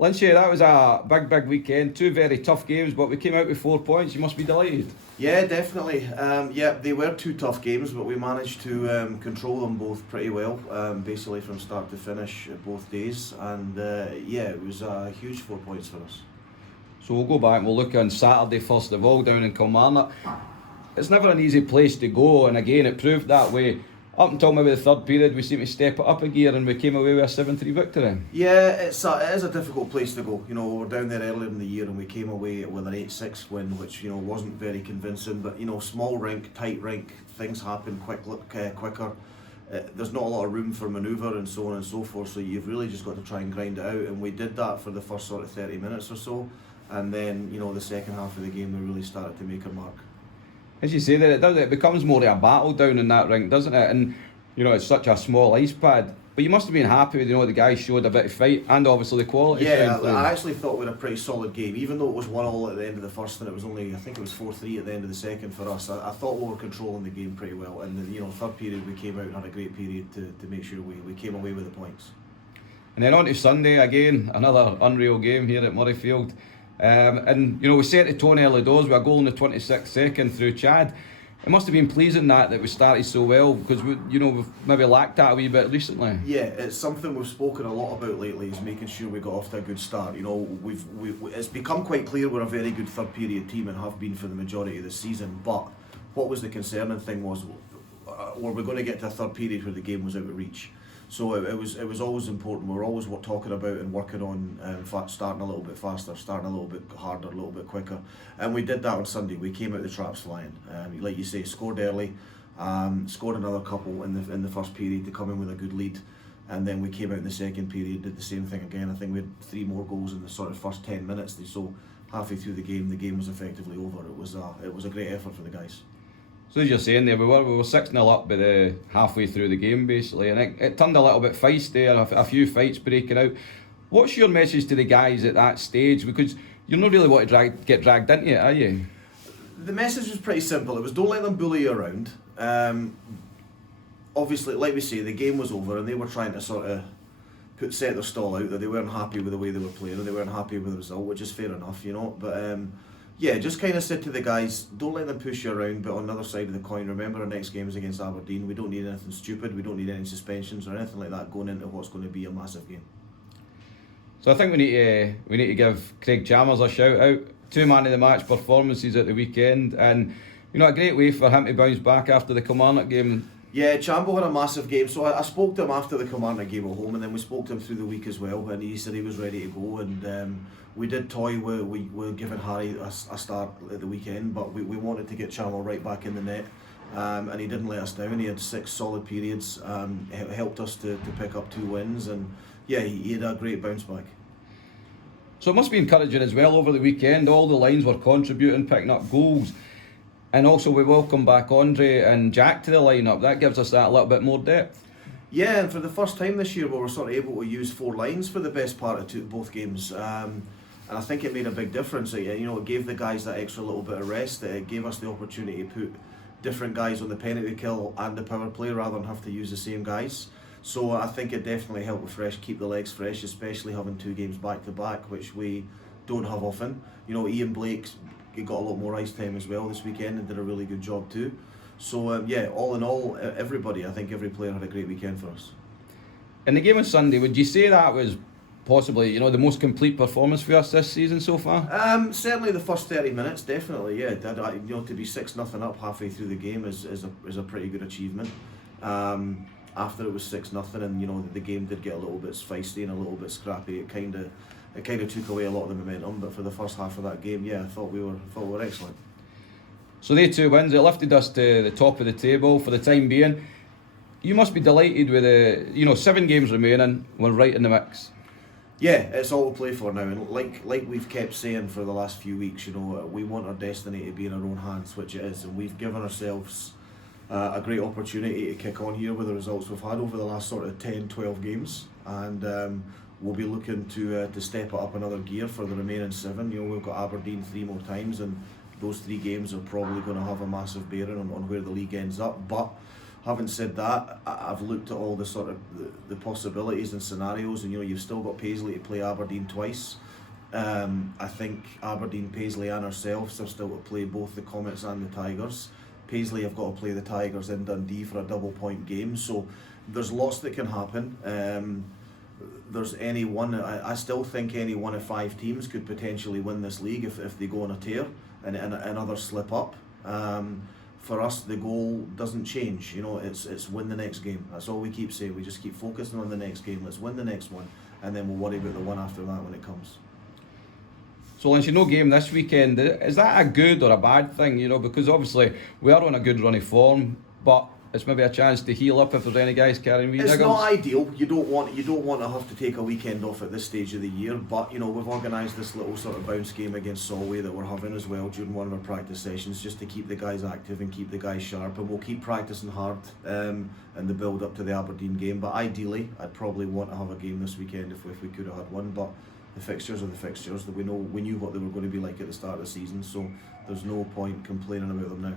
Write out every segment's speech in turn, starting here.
Lynchy, that was a big weekend. Two very tough games, but we came out with 4 points. You must be delighted. Yeah, definitely. Yeah, they were two tough games, but we managed to control them both pretty well, basically from start to finish both days. And yeah, it was huge 4 points for us. So we'll go back and we'll look on Saturday first of all down in Kilmarnock. It's never an easy place to go, and again it proved that way. Up until maybe the third period, we seemed to step it up a gear and we came away with a 7-3 victory. Yeah, it is a difficult place to go. You know, we were down there earlier in the year and we came away with an 8-6 win, which, you know, wasn't very convincing. But, you know, small rink, tight rink, things happen quicker. There's not a lot of room for manoeuvre and so on and so forth, so you've really just got to try and grind it out. And we did that for the first sort of 30 minutes or so. And then, you know, the second half of the game, we really started to make a mark. As you say that, it becomes more of a battle down in that rink, doesn't it? And, you know, it's such a small ice pad. But you must have been happy with, you know, the guys showed a bit of fight and obviously the quality. Yeah, I actually thought we had a pretty solid game, even though it was 1-1 at the end of the first and it was only, I think it was 4-3 at the end of the second for us. I thought we were controlling the game pretty well, and you know, third period we came out and had a great period to make sure we came away with the points. And then on to Sunday again, another unreal game here at Murrayfield. And you know, we set the tone early doors with a goal in the 26th second through Chad. It must have been pleasing that we started so well, because we've maybe lacked that a wee bit recently. Yeah, it's something we've spoken a lot about lately, is making sure we got off to a good start. You know, it's become quite clear we're a very good third period team and have been for the majority of the season. But what was the concerning thing was, were we going to get to a third period where the game was out of reach? So it was always important. We were always talking about and working on starting a little bit faster, starting a little bit harder, a little bit quicker, and we did that on Sunday. We came out the traps flying. Like you say, scored early, scored another couple in the first period to come in with a good lead, and then we came out in the second period, did the same thing again. I think we had 3 more goals in the sort of first 10 minutes. So halfway through the game was effectively over. It was a great effort for the guys. So as you're saying there, we were 6-0 up by the halfway through the game basically, and it turned a little bit feisty and a few fights breaking out. What's your message to the guys at that stage? Because you're not really want to get dragged into it, are you? The message was pretty simple. It was, don't let them bully you around. Obviously, like we say, the game was over and they were trying to sort of set their stall out, that they weren't happy with the way they were playing and they weren't happy with the result, which is fair enough, you know. But yeah, just kind of said to the guys, don't let them push you around, but on the other side of the coin, remember our next game is against Aberdeen. We don't need anything stupid, we don't need any suspensions or anything like that going into what's going to be a massive game. So I think we need to give Craig Chalmers a shout out. 2 man of the match performances at the weekend, and you know, a great way for him to bounce back after the Kilmarnock game. Yeah, Chambo had a massive game. So I spoke to him after the Kilmarnock game at home, and then we spoke to him through the week as well, and he said he was ready to go. And we did toy with giving Harry a start at the weekend, but we wanted to get Chambo right back in the net, and he didn't let us down. He had 6 solid periods, helped us to pick up 2 wins, and yeah, he had a great bounce back. So it must be encouraging as well over the weekend. All the lines were contributing, picking up goals. And also we welcome back Andre and Jack to the lineup. That gives us that a little bit more depth. Yeah, and for the first time this year we were sort of able to use 4 lines for the best part of both games. And I think it made a big difference. You know, it gave the guys that extra little bit of rest. It gave us the opportunity to put different guys on the penalty kill and the power play rather than have to use the same guys. So I think it definitely helped with keep the legs fresh, especially having 2 games back to back, which we don't have often. You know, Ian Blake got a lot more ice time as well this weekend and did a really good job too. So yeah, all in all, everybody, I think every player had a great weekend for us. In the game on Sunday, would you say that was possibly, you know, the most complete performance for us this season so far? Certainly the first 30 minutes, definitely, yeah. You know, to be 6-0 up halfway through the game is a pretty good achievement. After it was 6-0 and you know the game did get a little bit feisty and a little bit scrappy, it kind of took away a lot of the momentum. But for the first half of that game, yeah, I thought we were excellent. So they 2 wins, it lifted us to the top of the table for the time being. You must be delighted with the 7 games remaining. We're right in the mix. Yeah, it's all to play for now, and like we've kept saying for the last few weeks, you know, we want our destiny to be in our own hands, which it is, and we've given ourselves a great opportunity to kick on here with the results we've had over the last sort of 10-12 games, and we'll be looking to step it up another gear for the remaining 7. You know, we've got Aberdeen 3 more times, and those 3 games are probably going to have a massive bearing on where the league ends up. But Having said that, I've looked at all the sort of the possibilities and scenarios, and you've still got Paisley to play Aberdeen twice. I think Aberdeen, Paisley and ourselves have still to play both the Comets and the Tigers. Paisley have got to play the Tigers in Dundee for a double point game, so there's lots that can happen. There's any one, I still think any one of 5 teams could potentially win this league if they go on a tear and others slip up. For us, the goal doesn't change. It's win the next game. That's all we keep saying. We just keep focusing on the next game. Let's win the next one, and then we'll worry about the one after that when it comes. So, Lynch, no game this weekend. Is that a good or a bad thing? Because obviously we are on a good run of form, but it's maybe a chance to heal up if there's any guys carrying wee niggles. It's not ideal. You don't want to have to take a weekend off at this stage of the year, but we've organised this little sort of bounce game against Solway that we're having as well during one of our practice sessions, just to keep the guys active and keep the guys sharp, and we'll keep practising hard in the build up to the Aberdeen game. But ideally, I'd probably want to have a game this weekend if we could have had one, but the fixtures are the fixtures. That we knew what they were going to be like at the start of the season, so there's no point complaining about them now.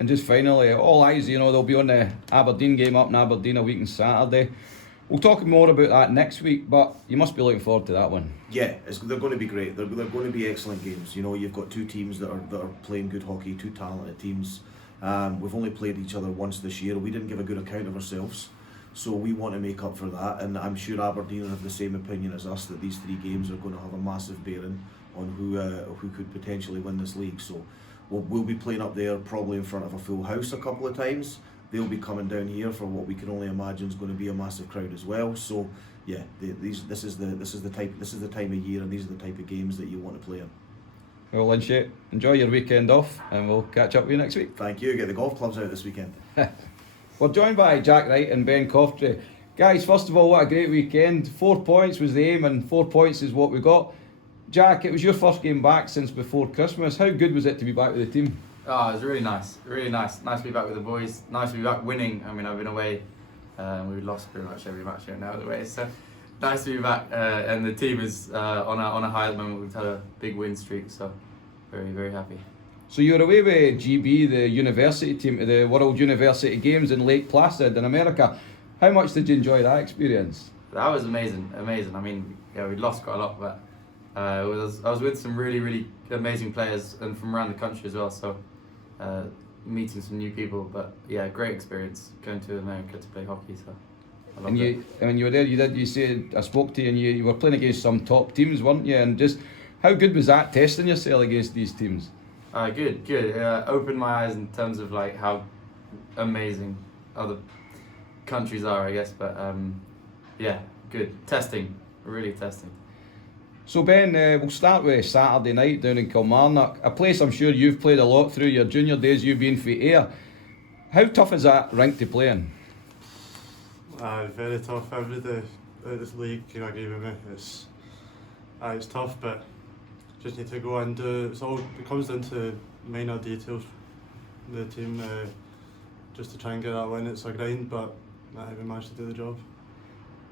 And just finally, all eyes, they'll be on the Aberdeen game up in Aberdeen a week on Saturday. We'll talk more about that next week, but you must be looking forward to that one. Yeah, they're going to be great. They're going to be excellent games. You've got 2 teams that are playing good hockey, 2 talented teams. We've only played each other once this year. We didn't give a good account of ourselves, so we want to make up for that. And I'm sure Aberdeen have the same opinion as us, that these 3 games are going to have a massive bearing on who could potentially win this league. So we'll be playing up there, probably in front of a full house a couple of times. They'll be coming down here for what we can only imagine is going to be a massive crowd as well. So yeah, this is the time of year, and these are the type of games that you want to play in. Well, Lynch, enjoy your weekend off, and we'll catch up with you next week. Thank you. Get the golf clubs out this weekend. We're joined by Jack Wright and Ben Coughtrie. Guys, first of all, what a great weekend. 4 points was the aim, and 4 points is what we got. Jack, it was your first game back since before Christmas. How good was it to be back with the team? Oh, it was really nice. Really nice. Nice to be back with the boys. Nice to be back winning. I mean, I've been away. We've lost pretty much every match here now the way. So nice to be back. And the team is on a high at the moment. We've had a big win streak. So very, very happy. So you were away with GB, the university team, to the World University Games in Lake Placid in America. How much did you enjoy that experience? That was amazing. Amazing. I mean, yeah, we lost quite a lot, but I was with some really, really amazing players and from around the country as well. So meeting some new people, but yeah, great experience going to America to play hockey. So I loved it. And when you were there, you said I spoke to you, and you were playing against some top teams, weren't you? And just how good was that testing yourself against these teams? Good. Opened my eyes in terms of like how amazing other countries are, I guess. But yeah, good testing, really testing. So Ben, we'll start with Saturday night down in Kilmarnock, a place I'm sure you've played a lot through your junior days, you being for Ayr. How tough is that rink to play in? Very tough. Every day at this league I agree with me. It's tough, but just need to go and do. It comes down to minor details. The team just to try and get that win. It's a grind, but I think we managed to do the job.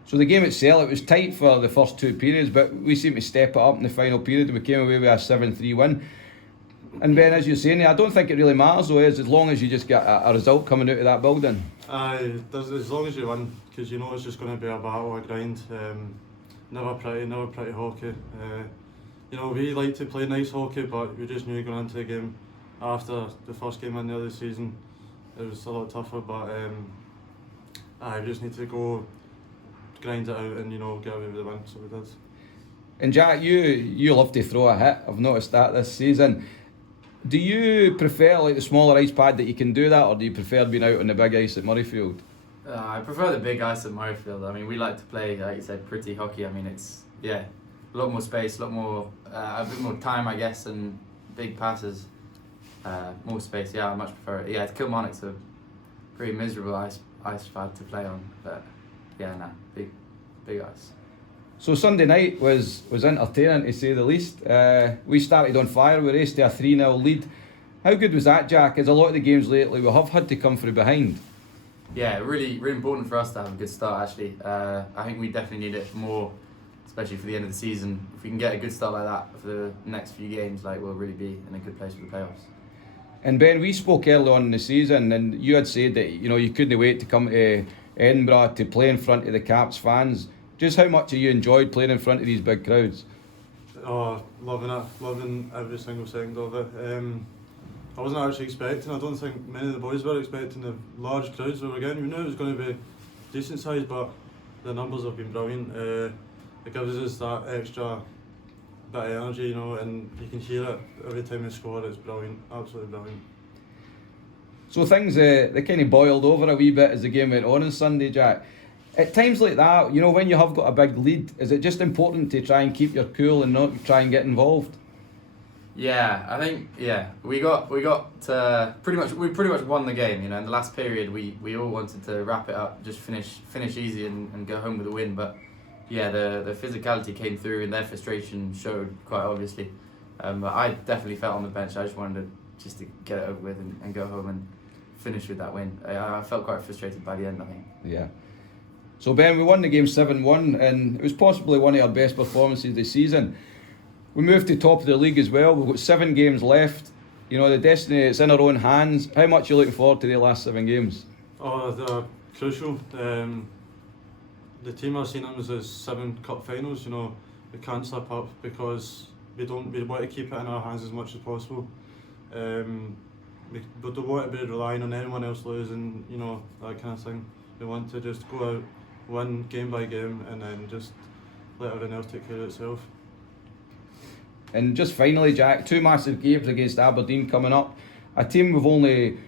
So the game itself, it was tight for the first 2 periods, but we seemed to step it up in the final period, and we came away with a 7-3 win. And Ben, as you're saying, I don't think it really matters though, as long as you just get a result coming out of that building. As long as you win, because you know it's just going to be a battle, a grind. Never pretty hockey. We like to play nice hockey, but we just knew going into the game after the first game in the other season, it was a lot tougher. But we just need to go grind it out and get away with the win. So we did. And Jack, you love to throw a hit. I've noticed that this season. Do you prefer like the smaller ice pad that you can do that, or do you prefer being out on the big ice at Murrayfield? I prefer the big ice at Murrayfield. I mean, we like to play, like you said, pretty hockey. I mean, it's a lot more space, a bit more time, I guess, and big passes, more space. Yeah, I much prefer it. Yeah, Kilmarnock's a pretty miserable ice pad to play on, but yeah, big ice. So Sunday night was entertaining to say the least. We started on fire. We raced to a 3-0 lead. How good was that, Jack? As a lot of the games lately, we have had to come from behind. Yeah, really, really important for us to have a good start. Actually, I think we definitely need it more, especially for the end of the season. If we can get a good start like that for the next few games, we'll really be in a good place for the playoffs. And Ben, we spoke early on in the season, and you had said that you couldn't wait to come to Edinburgh to play in front of the Caps fans. Just how much have you enjoyed playing in front of these big crowds? Oh, loving it, loving every single second of it. I wasn't actually expecting, I don't think many of the boys were expecting the large crowds we were getting. We knew it was going to be decent size, but the numbers have been brilliant. It gives us that extra bit of energy, and you can hear it every time we score. It's brilliant, absolutely brilliant. So things they kind of boiled over a wee bit as the game went on Sunday, Jack. At times like that, when you have got a big lead, is it just important to try and keep your cool and not try and get involved? Yeah, I think we got pretty much won the game. In the last period we all wanted to wrap it up, just finish easy and go home with a win. But yeah, the physicality came through and their frustration showed quite obviously. But I definitely felt on the bench. I just wanted to get it over with and go home and finish with that win. I felt quite frustrated by the end, I think. Yeah. So Ben, we won the game 7-1, and it was possibly one of our best performances this season. We moved to top of the league as well. We've got 7 games left. The destiny, it's in our own hands. How much are you looking forward to the last 7 games? Oh, they're crucial. The team I've seen them as 7 cup finals. We can't slip up because we want to keep it in our hands as much as possible. We don't want to be relying on anyone else losing, that kind of thing. We want to just go out, win game by game, and then just let everything else take care of itself. And just finally, Jack, 2 massive games against Aberdeen coming up. A team we've only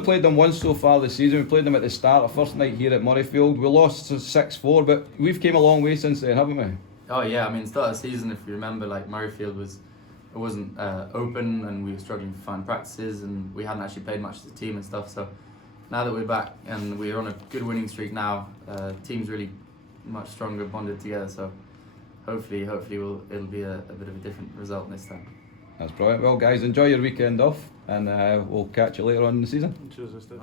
played them once so far this season. We played them at the start, our first night here at Murrayfield. We lost 6-4, but we've came a long way since then, haven't we? Oh yeah, start of the season, if you remember, Murrayfield wasn't open, and we were struggling to find practices, and we hadn't actually played much as a team and stuff. So now that we're back and we're on a good winning streak now, team's really much stronger, bonded together. So hopefully it'll be a bit of a different result this time. That's brilliant. Well, guys, enjoy your weekend off, and we'll catch you later on in the season. Cheers, Steve.